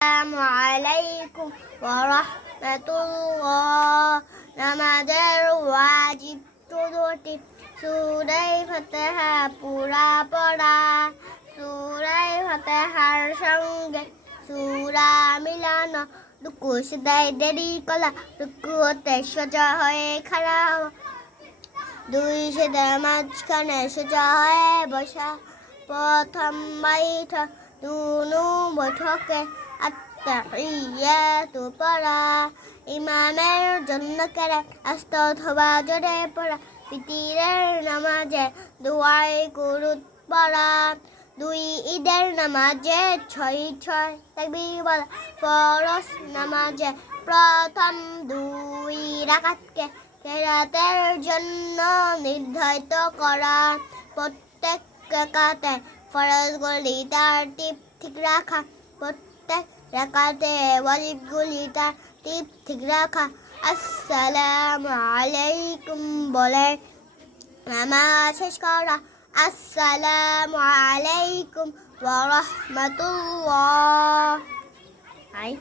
আসসালামু আলাইকুম ওয়া রাহমাতুল্লাহ। নামাজের ওয়াজিব ১৪টি। সূরা ফাতিহা পুরা পড়া, সূরা ফাতিহার সঙ্গে সূরা মিলানো, রুকু সিজদায় দেরি করা, রুকুতে সোজা হয়ে খাড়া হওয়া, দুই সিজদার মাঝখানে সোজা হয়ে বসা, প্রথম বৈঠক দুনো বৈঠকে আত্তাহিয়াতু পড়া, ইমামের জন্য কেরাত আস্তে অথবা জোরে পড়া, ফিতরের নামাজে দুআই কুনুত পড়া, দুই ঈদের নামাজে ৬ তাকবীর বলা, ফরজ নামাজে প্রথম ২ রাকাতকে কেরাতের জন্য নির্ধারিত করা, প্রত্যেক রাকাতে ফরজগুলি তারতিব ঠিক রাখা, প্রত্যেক রাকাতে ওয়াজিবগুলি তারতিব ঠিক রাখা। আসসালামু আলাইকুম বলে নামাজ শেষ করা। আসসালামু আলাইকুম ওয়া রাহমাতুল্লাহ।